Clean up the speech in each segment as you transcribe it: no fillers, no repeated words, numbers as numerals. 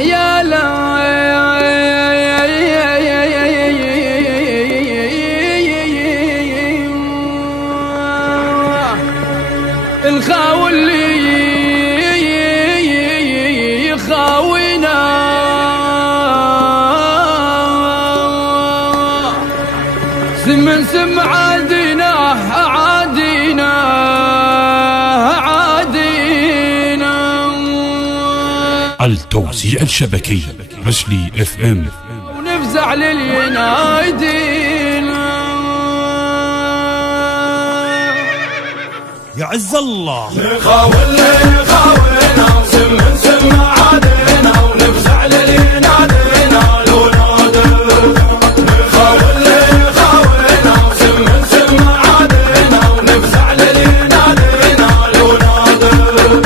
يا لا الخاول اللي يخاوينا سم عادينا التوزيع الشبكي رشلي اف ام ونفزع للينايدين يا عز الله يخاولنا سم عادينا ونفزع للينايدين لو نادر يخاولنا سم عادينا ونفزع للينايدين لو نادر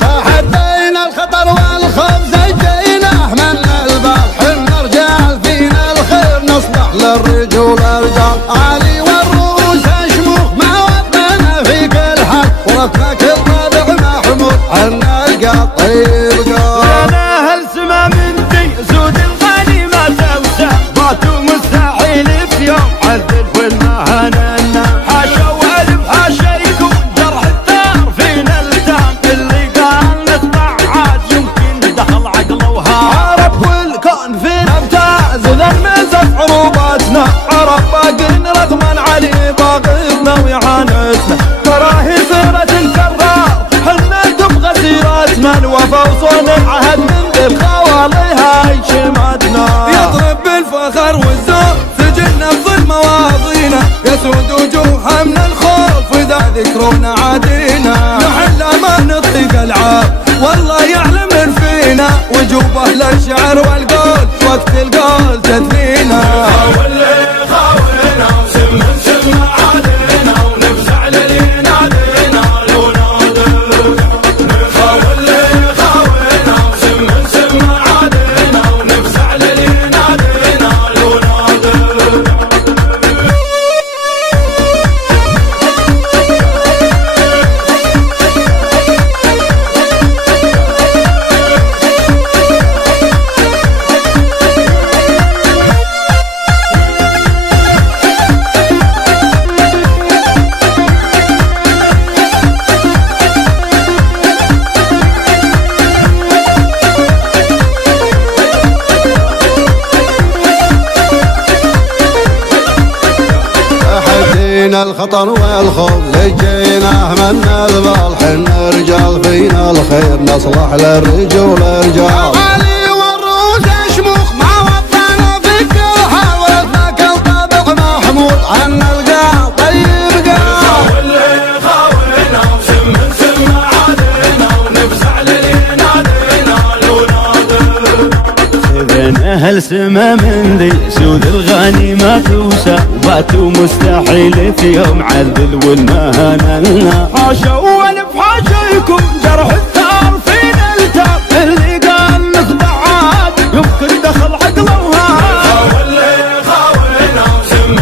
تحدينا الخطر والخوف زجينا حملنا البال حنا رجال فينا الخير نصلح للرجول رجال علي والرؤوس شموخ ما وطنا في كل حال ورثنا كل طابع محمود حنا القطير قال انا اهل سما من ذي سود الغني ما توسع ماتوا مستحيل في يوم عذب والمهننا حاشا والف حاشا يكون جرح الثار فينا التام اللي قال نطبع عاد يمكن دخل عقله وهام عرب والكون فينا امتاز للمزف عروباتنا عرب باقين رغما علي باغينا ويعانسنا تراهي سيرة الكرار حنا تبغى سيرات من وفى وصون العهد من ذي الخوالي هاي شماتنا يضرب بالفخر والزور سجلنا بظل مواضينا يسود وجوهها من الخوف اذا ذكرونا عادينا نحل ما نطيق العاب والله يعلم فينا وجوب اهل الشعر والقول وقت القول تثنينا خاولنا سم عادينا ونفزع للينادينا لو نادر خاولنا سم عادينا ونفزع للينادينا لو نادر الخطر والخوف زجيناه من البال حنا رجال فينا الخير نصلح للرجول رجال علي والروس شموخ ما وطنا في كل حال ورثنا كل طابع محمود عنا القال طيب قال خاولنا سم عادينا ونفزع للينادينا لو نادر إذن أهل سما من ذي سود الغني ما توسع باتوا مستحيل في يوم عذل والمهننا حاشا والف حاشا يكون جرح الثار فينا التام اللي قال نخضع عاد يمكن دخل عقله وهام خاولنا سم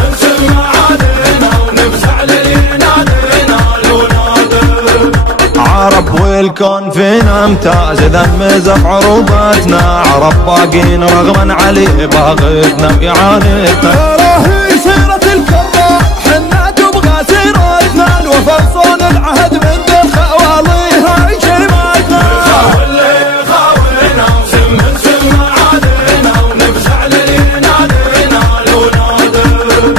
عادينا ونفزع للينادينا لو نادر عرب والكون فينا امتاز اذا مزف عروباتنا عرب باقين رغما علي باغتنا وإعانتنا تراهي سيرة الكرار حنا تبغى سيرتنا الوفا صون العهد من ذي الخوالي هاي شماتنا خاولنا سم عادينا ونفزع للينادينا لو نادر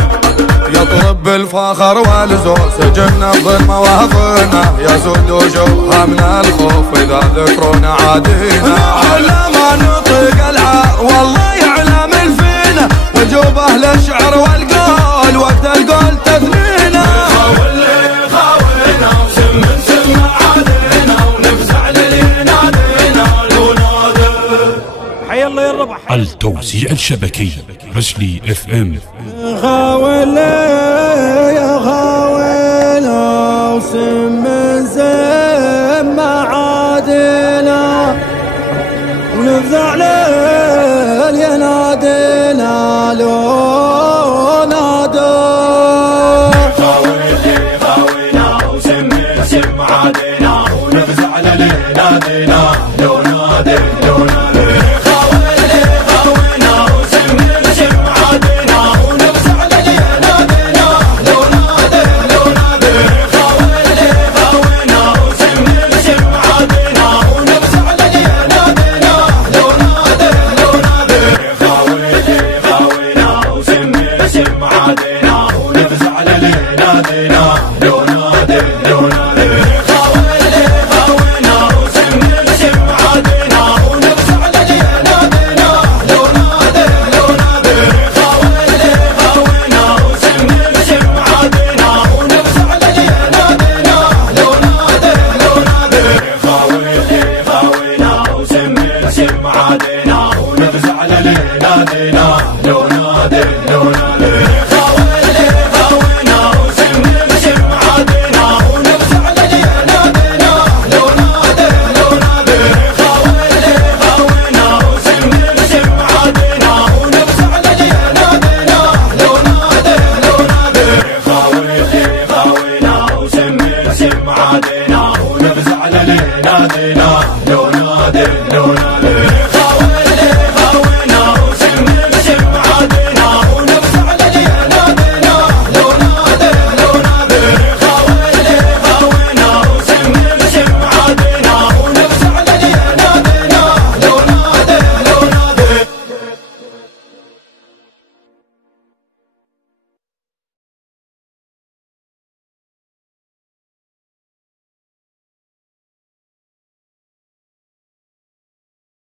يطلب بالفخر والزور سجلنا بظل مواطننا يسود وجوهها من الخوف اذا ذكرونا عادينا على ما نطيق العار والله يعلم فينا وجوب اهل الشعر والقول وقت القول تثنينا خاولنا سم عادينا ونفزع للينادينا لو نادر حي الله يا الربح التوزيع الشبكي رشلي اف ام وسم عادينا ونفزع للينادينا لو نادر خاولنا وسم عادينا ونفزع للينادينا لو نادر عادينا ونفزع للي نادينا لو نادي لو نادي